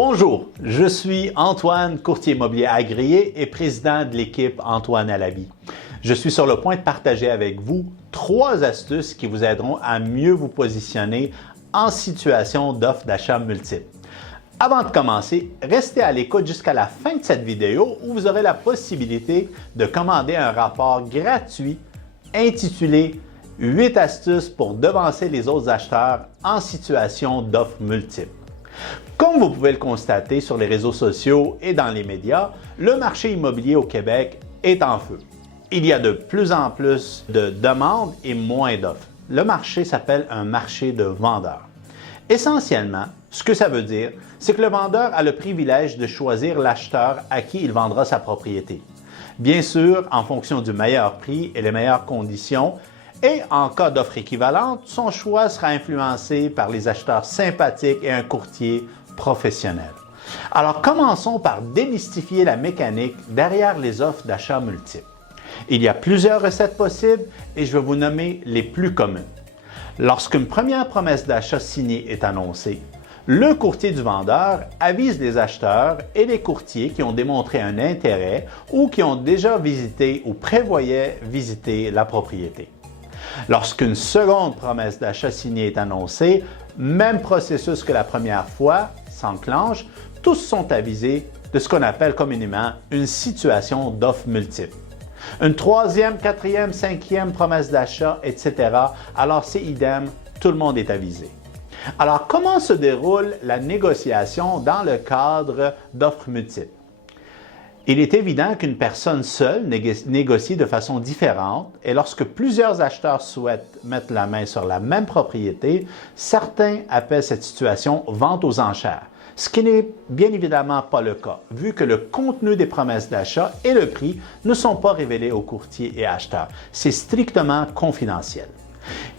Bonjour, je suis Antoine, courtier immobilier agréé et président de l'équipe Antoine Alabi. Je suis sur le point de partager avec vous 3 astuces qui vous aideront à mieux vous positionner en situation d'offre d'achat multiple. Avant de commencer, restez à l'écoute jusqu'à la fin de cette vidéo où vous aurez la possibilité de commander un rapport gratuit intitulé 8 astuces pour devancer les autres acheteurs en situation d'offre multiple. Comme vous pouvez le constater sur les réseaux sociaux et dans les médias, le marché immobilier au Québec est en feu. Il y a de plus en plus de demandes et moins d'offres. Le marché s'appelle un marché de vendeurs. Essentiellement, ce que ça veut dire, c'est que le vendeur a le privilège de choisir l'acheteur à qui il vendra sa propriété. Bien sûr, en fonction du meilleur prix et les meilleures conditions, et en cas d'offre équivalente, son choix sera influencé par les acheteurs sympathiques et un courtier professionnel. Alors, commençons par démystifier la mécanique derrière les offres d'achat multiples. Il y a plusieurs recettes possibles et je vais vous nommer les plus communes. Lorsqu'une première promesse d'achat signée est annoncée, le courtier du vendeur avise les acheteurs et les courtiers qui ont démontré un intérêt ou qui ont déjà visité ou prévoyaient visiter la propriété. Lorsqu'une seconde promesse d'achat signée est annoncée, même processus que la première fois s'enclenche, tous sont avisés de ce qu'on appelle communément une situation d'offre multiple. Une troisième, quatrième, cinquième promesse d'achat, etc. Alors c'est idem, tout le monde est avisé. Alors comment se déroule la négociation dans le cadre d'offres multiples? Il est évident qu'une personne seule négocie de façon différente et lorsque plusieurs acheteurs souhaitent mettre la main sur la même propriété, certains appellent cette situation « vente aux enchères », ce qui n'est bien évidemment pas le cas, vu que le contenu des promesses d'achat et le prix ne sont pas révélés aux courtiers et acheteurs. C'est strictement confidentiel.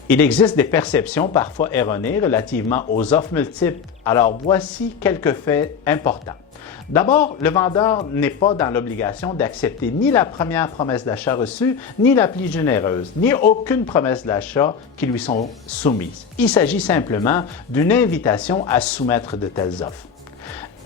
Il existe des perceptions parfois erronées relativement aux offres multiples. Alors voici quelques faits importants. D'abord, le vendeur n'est pas dans l'obligation d'accepter ni la première promesse d'achat reçue, ni la plus généreuse, ni aucune promesse d'achat qui lui sont soumises. Il s'agit simplement d'une invitation à soumettre de telles offres.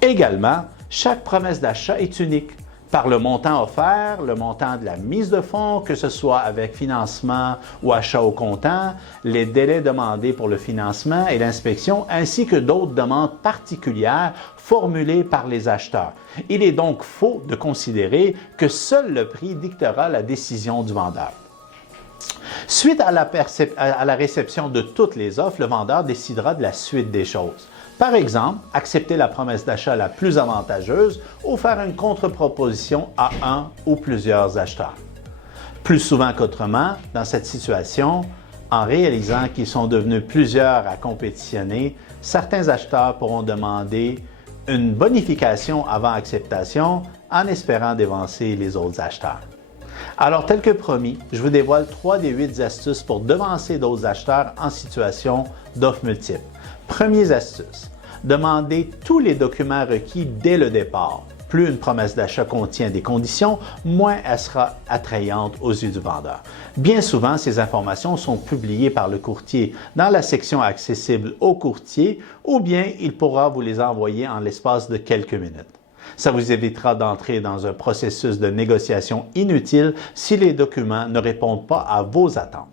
Également, chaque promesse d'achat est unique. Par le montant offert, le montant de la mise de fonds, que ce soit avec financement ou achat au comptant, les délais demandés pour le financement et l'inspection, ainsi que d'autres demandes particulières formulées par les acheteurs. Il est donc faux de considérer que seul le prix dictera la décision du vendeur. Suite à la réception de toutes les offres, le vendeur décidera de la suite des choses. Par exemple, accepter la promesse d'achat la plus avantageuse ou faire une contre-proposition à un ou plusieurs acheteurs. Plus souvent qu'autrement, dans cette situation, en réalisant qu'ils sont devenus plusieurs à compétitionner, certains acheteurs pourront demander une bonification avant acceptation en espérant devancer les autres acheteurs. Alors, tel que promis, je vous dévoile 3 des 8 astuces pour devancer d'autres acheteurs en situation d'offre multiple. Première astuce, demandez tous les documents requis dès le départ. Plus une promesse d'achat contient des conditions, moins elle sera attrayante aux yeux du vendeur. Bien souvent, ces informations sont publiées par le courtier dans la section accessible au courtier ou bien il pourra vous les envoyer en l'espace de quelques minutes. Ça vous évitera d'entrer dans un processus de négociation inutile si les documents ne répondent pas à vos attentes.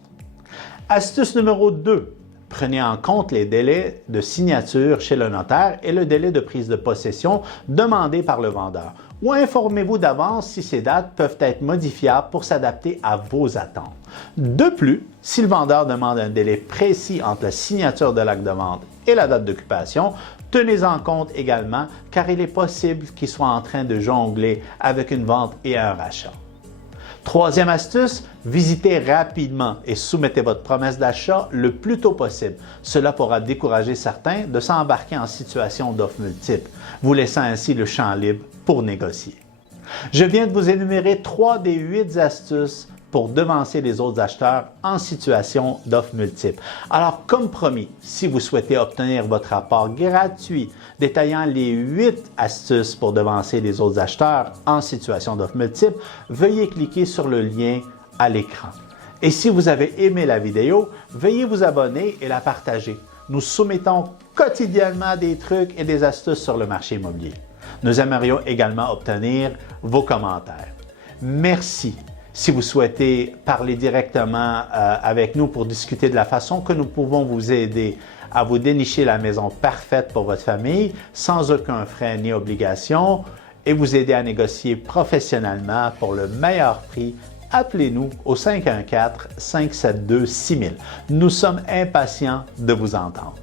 Astuce numéro 2. Prenez en compte les délais de signature chez le notaire et le délai de prise de possession demandé par le vendeur. Ou informez-vous d'avance si ces dates peuvent être modifiables pour s'adapter à vos attentes. De plus, si le vendeur demande un délai précis entre la signature de l'acte de vente et la date d'occupation, tenez-en compte également car il est possible qu'il soit en train de jongler avec une vente et un rachat. Troisième astuce, visitez rapidement et soumettez votre promesse d'achat le plus tôt possible. Cela pourra décourager certains de s'embarquer en situation d'offre multiple, vous laissant ainsi le champ libre pour négocier. Je viens de vous énumérer 3 des 8 astuces pour devancer les autres acheteurs en situation d'offre multiple. Alors, comme promis, si vous souhaitez obtenir votre rapport gratuit détaillant les 8 astuces pour devancer les autres acheteurs en situation d'offre multiple, veuillez cliquer sur le lien à l'écran. Et si vous avez aimé la vidéo, veuillez vous abonner et la partager. nous soumettons quotidiennement des trucs et des astuces sur le marché immobilier. Nous aimerions également obtenir vos commentaires. Merci. Si vous souhaitez parler directement avec nous pour discuter de la façon que nous pouvons vous aider à vous dénicher la maison parfaite pour votre famille sans aucun frais ni obligation et vous aider à négocier professionnellement pour le meilleur prix, appelez-nous au 514-572-6000. Nous sommes impatients de vous entendre.